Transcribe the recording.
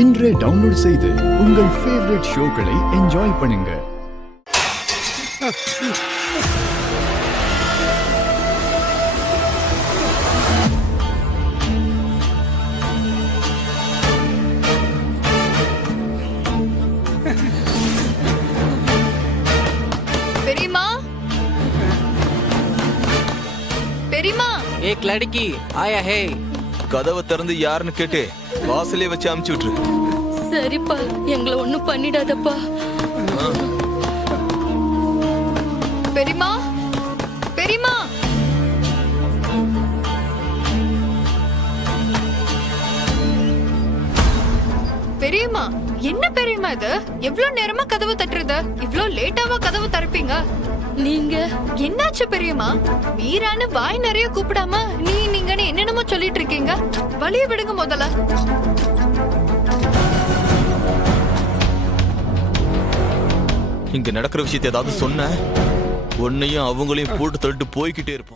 இன்றே டவுன்லோட் செய்து உங்கள் ஃபேவரட் ஷோக்களை என்ஜாய் பண்ணுங்க. பெரியம்மா, பெரியம்மா, एक लड़की आया है. கதவை திறந்து யாருன்னு கேட்டு வாசலே வச்சு அமுச்சு விட்டுரு. சரிப்பா, எங்களை ஒண்ணும் பண்ணிடாதப்பா. பெரியம்மா, பெரியம்மா. பெரியம்மா, என்ன பெரியம்மா இது? எவ்வளவு நேரமா கதவு தட்டுறது? இவ்ளோ லேட்டாவா கதவு திறப்பீங்க? நீங்க என்னாச்சு பெரியம்மா? வீரான்னு வாய் நிறைய கூப்பிடாம நீங்கன்னு என்னென்னமோ சொல்லிட்டு இருக்கீங்க. வழிய விடுங்க முதல்ல. இங்க நடக்கிற விஷயத்தை ஏதாவது சொன்ன உன்னையும் அவங்களையும் போட்டு தள்ளிட்டு போய்கிட்டே இருப்போம்.